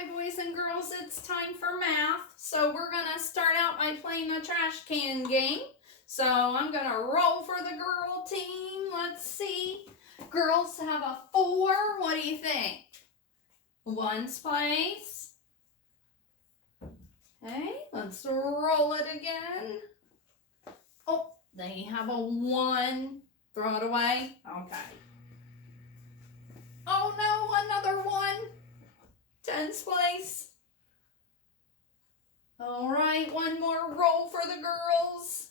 Hi boys and girls, it's time for math. So we're going to start out by playing the trash can game. So I'm going to roll for the girl team. Let's see. Girls have a 4. What do you think? Ones place. Okay, let's roll it again. Oh, they have a 1. Throw it away. Okay. Oh no, another 1. Tens place. All right, one more roll for the girls.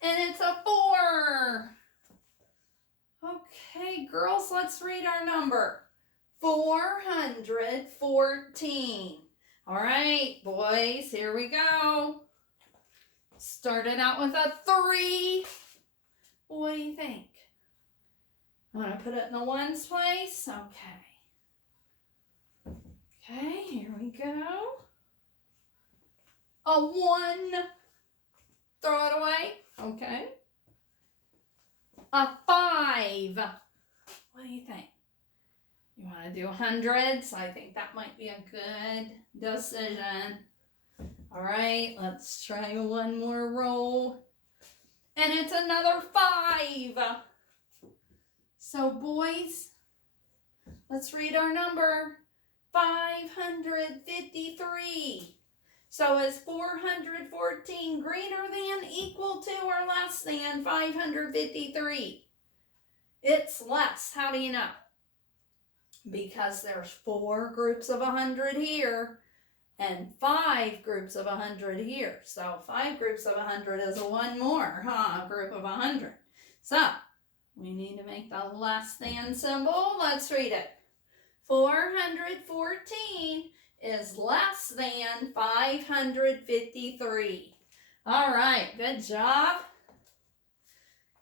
And it's a 4. Okay, girls, let's read our number. 414. All right, boys, here we go. Started out with a 3. What do you think? I'm going to put it in the ones place. Okay. Okay, here we go. A 1. Throw it away. Okay. A 5. What do you think? You want to do hundreds? I think that might be a good decision. All right, let's try one more roll. And it's another 5. So boys, let's read our number. 553. So is 414 greater than, equal to, or less than 553? It's less. How do you know? Because there's 4 groups of 100 here and 5 groups of 100 here. So 5 groups of 100 is a 1 more, a group of 100. So we need to make the less than symbol. Let's read it. 414 is less than 553. All right, good job.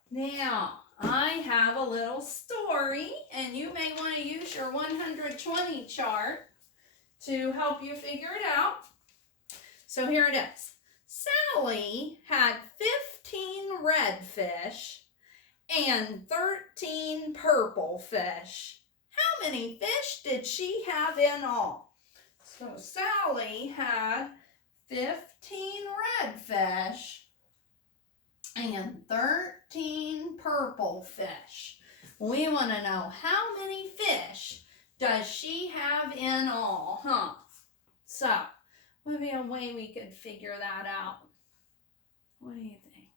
Now, I have a little story, and you may want to use your 120 chart to help you figure it out. So here it is. Sally had 15 red fish and 13 purple fish. How many fish did she have in all? So Sally had 15 red fish and 13 purple fish. We want to know how many fish does she have in all, So, what would be a way we could figure that out? What do you think?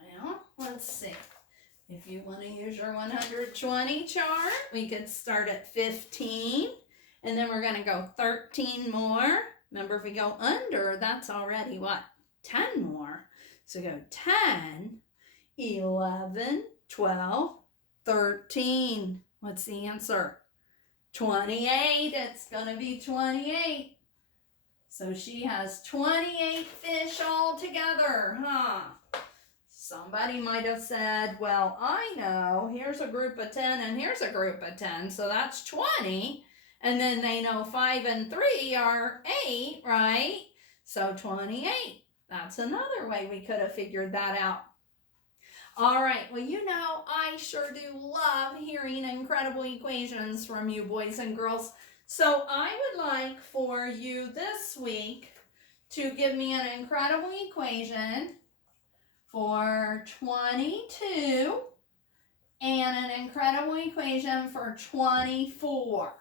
Well, let's see. If you want to use your 120 chart, we could start at 15. And then we're going to go 13 more. Remember, if we go under, that's already what? 10 more. So go 10, 11, 12, 13. What's the answer? 28. It's going to be 28. So she has 28 fish altogether, Somebody might have said, well, I know, here's a group of 10 and here's a group of 10, so that's 20. And then they know 5 and 3 are 8, right? So 28. That's another way we could have figured that out. All right, well, you know, I sure do love hearing incredible equations from you boys and girls. So I would like for you this week to give me an incredible equation for 22 and an incredible equation for 24.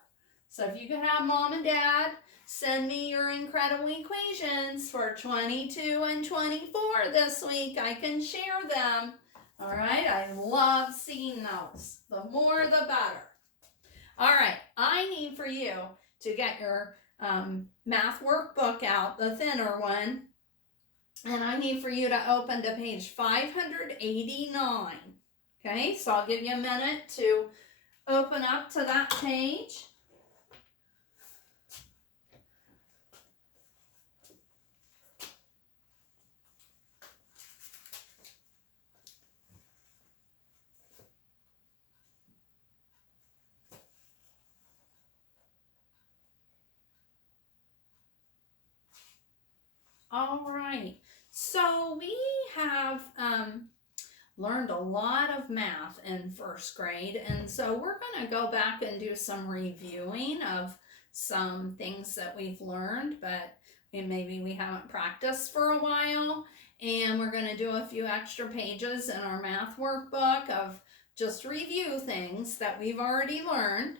So if you could have Mom and Dad send me your incredible equations for 22 and 24 this week, I can share them. All right, I love seeing those. The more, the better. All right, I need for you to get your math workbook out, the thinner one, and I need for you to open to page 589. Okay, so I'll give you a minute to open up to that page. All right, so we have learned a lot of math in first grade, and so we're going to go back and do some reviewing of some things that we've learned, but maybe we haven't practiced for a while. And we're going to do a few extra pages in our math workbook of just review things that we've already learned.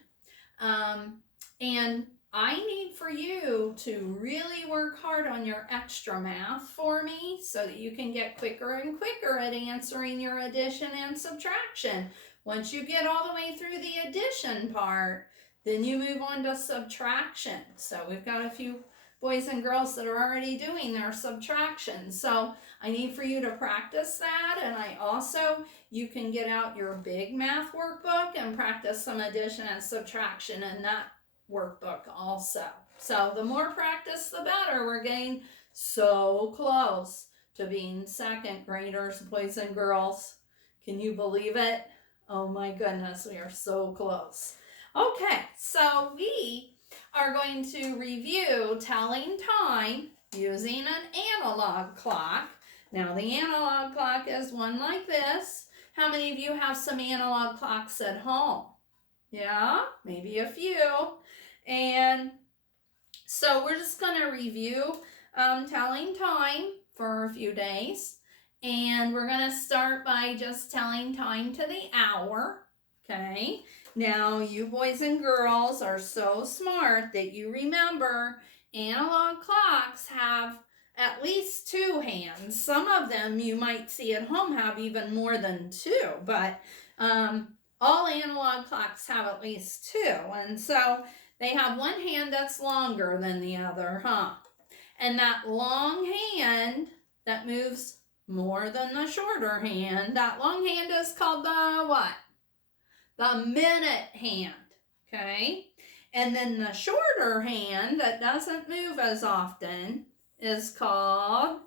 And I need for you to really work hard on your extra math for me so that you can get quicker and quicker at answering your addition and subtraction. Once you get all the way through the addition part, then you move on to subtraction. So we've got a few boys and girls that are already doing their subtraction. So I need for you to practice that, and you can get out your big math workbook and practice some addition and subtraction in that workbook also. So the more practice, the better. We're getting so close to being second graders, boys and girls. Can you believe it? Oh my goodness, we are so close. Okay, so we are going to review telling time using an analog clock. Now the analog clock is one like this. How many of you have some analog clocks at home? Yeah, maybe a few. And so we're just going to review telling time for a few days. And we're going to start by just telling time to the hour. Okay. Now you boys and girls are so smart that you remember analog clocks have at least 2 hands. Some of them you might see at home have even more than 2, but all analog clocks have at least 2. And so they have one hand that's longer than the other, huh? And that long hand that moves more than the shorter hand, that long hand is called the what? The minute hand, okay? And then the shorter hand that doesn't move as often is called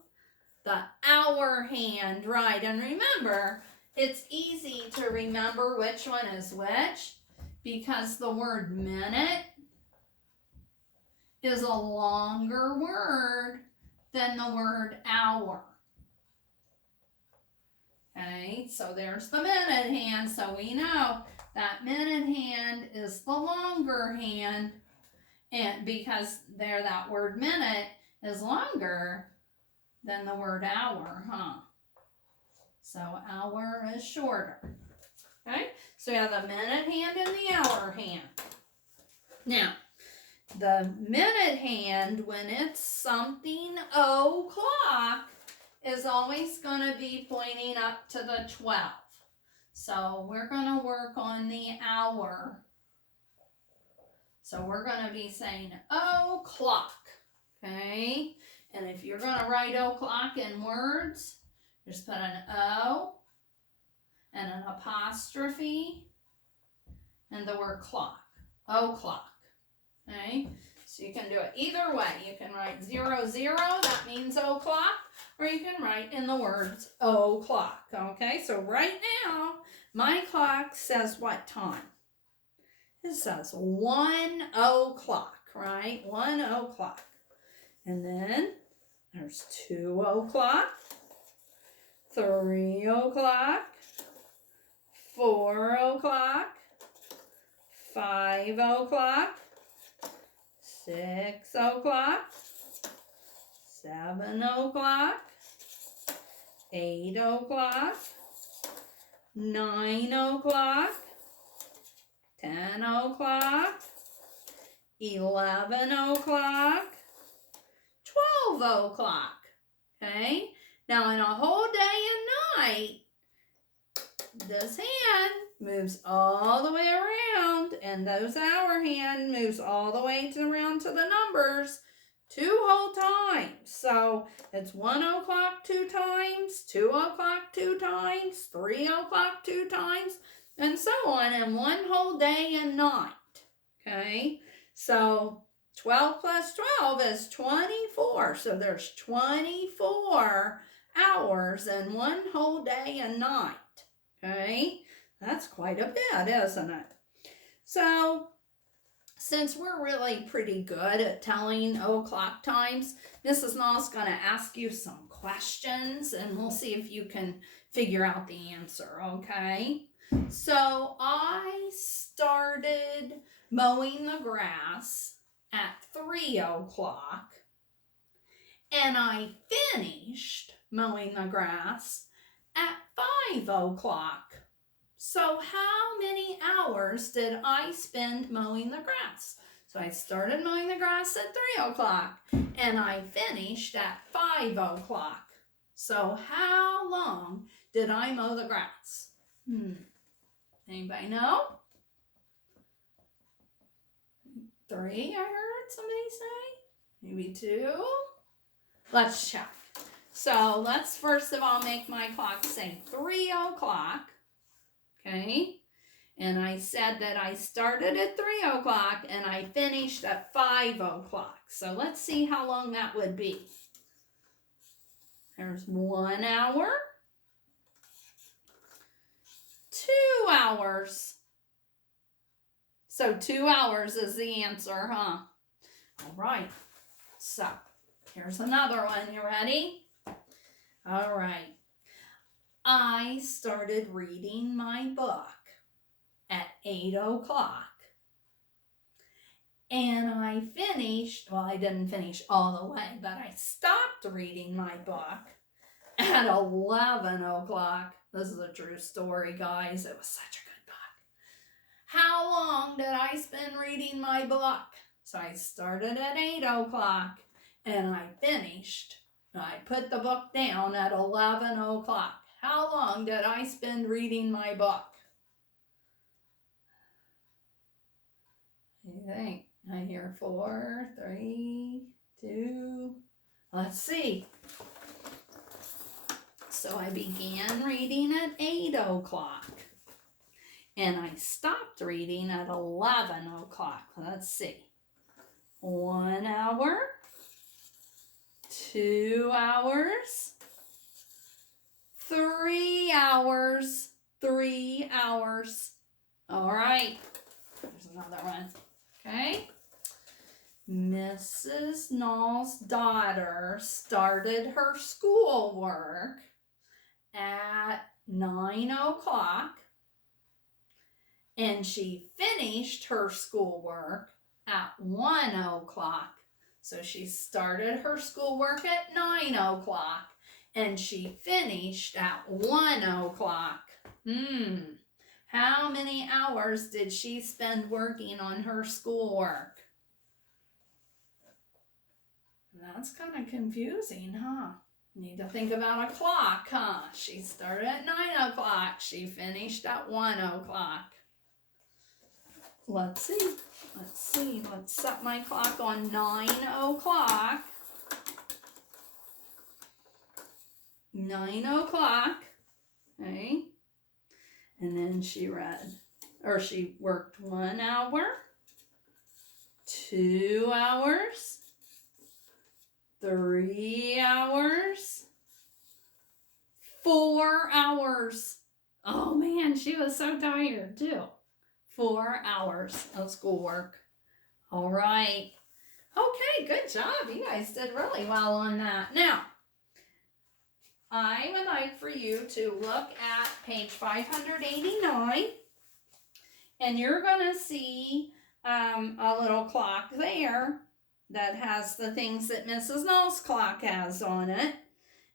the hour hand, right? And remember, it's easy to remember which one is which because the word minute is a longer word than the word hour. Okay, so there's the minute hand, so we know that minute hand is the longer hand, and because there that word minute is longer than the word hour, huh? So hour is shorter. Okay, so we have the minute hand and the hour hand. Now, the minute hand, when it's something o'clock, is always going to be pointing up to the 12. So we're going to work on the hour. So we're going to be saying o'clock, okay? And if you're going to write o'clock in words, just put an O and an apostrophe and the word clock, o'clock, okay? So you can do it either way. You can write 00, that means o'clock, or you can write in the words o'clock, okay? So right now, my clock says what time? It says 1 o'clock, right? 1 o'clock. And then there's 2 o'clock, 3 o'clock, 4 o'clock, 5 o'clock, 6 o'clock, 7 o'clock, 8 o'clock, 9 o'clock, 10 o'clock, 11 o'clock, 12 o'clock, okay? Now in a whole day and night, this hand moves all the way around, and those hour hand moves all the way around to the numbers 2 whole times. So it's 1 o'clock 2 times, 2 o'clock 2 times, 3 o'clock 2 times, and so on in one whole day and night. Okay, so 12 plus 12 is 24. So there's 24 hours in one whole day and night. Okay, that's quite a bit, isn't it? So since we're really pretty good at telling o'clock times, Mrs. Knowles is going to ask you some questions, and we'll see if you can figure out the answer, okay? So I started mowing the grass at 3 o'clock, and I finished mowing the grass at 5 o'clock. So how many hours did I spend mowing the grass? So I started mowing the grass at 3 o'clock, and I finished at 5 o'clock. So how long did I mow the grass? Anybody know? 3, I heard somebody say. Maybe 2. Let's check. So let's first of all make my clock say 3 o'clock. Okay. And I said that I started at 3 o'clock and I finished at 5 o'clock. So let's see how long that would be. There's 1 hour. 2 hours. So 2 hours is the answer, huh? All right. So here's another one. You ready? All right. I started reading my book at 8 o'clock. And I finished, well, I didn't finish all the way, but I stopped reading my book at 11 o'clock. This is a true story, guys. It was such a good book. How long did I spend reading my book? So I started at 8 o'clock and I finished. I put the book down at 11 o'clock. How long did I spend reading my book? What do you think? I hear 4, 3, 2. Let's see. So I began reading at 8 o'clock. And I stopped reading at 11 o'clock. Let's see. 1 hour. 2 hours. 3 hours. 3 hours. All right. There's another one. Okay. Mrs. Knoll's daughter started her schoolwork at 9 o'clock and she finished her schoolwork at 1 o'clock. So she started her schoolwork at 9 o'clock and she finished at 1 o'clock. How many hours did she spend working on her schoolwork? That's kind of confusing, huh? Need to think about a clock, huh? She started at 9 o'clock. She finished at 1 o'clock. Let's see. Let's set my clock on 9 o'clock. 9 o'clock. Okay. And then she worked 1 hour, 2 hours, 3 hours, 4 hours. Oh man, she was so tired too. 4 hours of schoolwork. All right. Okay, good job. You guys did really well on that. Now, I would like for you to look at page 589, and you're going to see a little clock there that has the things that Mrs. Knoll's clock has on it,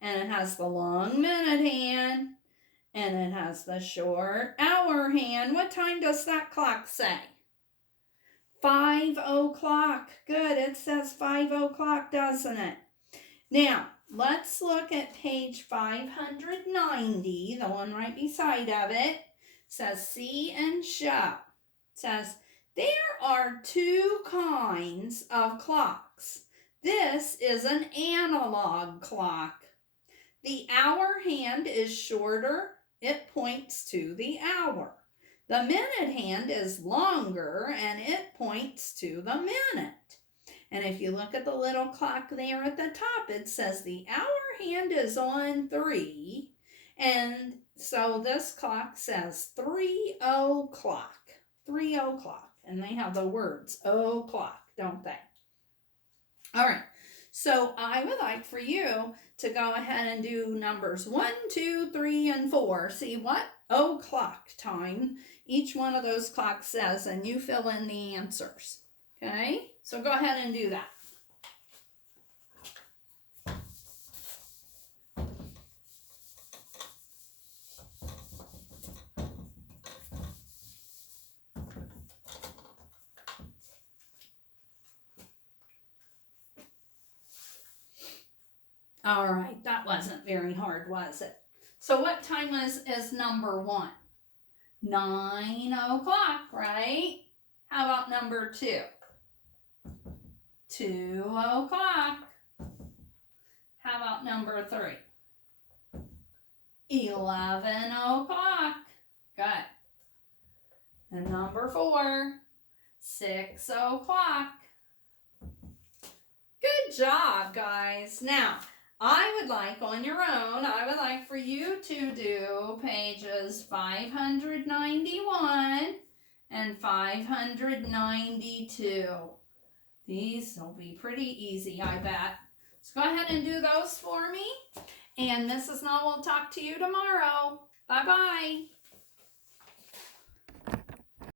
and it has the long minute hand, and it has the short hour hand. What time does that clock say? 5 o'clock. Good, it says 5 o'clock, doesn't it? Now, let's look at page 590, the one right beside of it. It says see and show. It says there are 2 kinds of clocks. This is an analog clock. The hour hand is shorter. It points to the hour. The minute hand is longer and it points to the minute. And if you look at the little clock there at the top, it says the hour hand is on 3. And so this clock says 3 o'clock. 3 o'clock. And they have the words o'clock, don't they? All right. So I would like for you to go ahead and do numbers 1, 2, 3, and 4. See what o'clock time each one of those clocks says, and you fill in the answers. Okay, so go ahead and do that. All right, that wasn't very hard, was it? So what time is number 1? 9 o'clock, right? How about number 2? 2 o'clock. How about number 3? 11 o'clock. Good. And number 4, 6 o'clock. Good job, guys. Now, I would like on your own, I would like for you to do pages 591 and 592. These will be pretty easy, I bet. So go ahead and do those for me. And Mrs. Null will talk to you tomorrow. Bye-bye.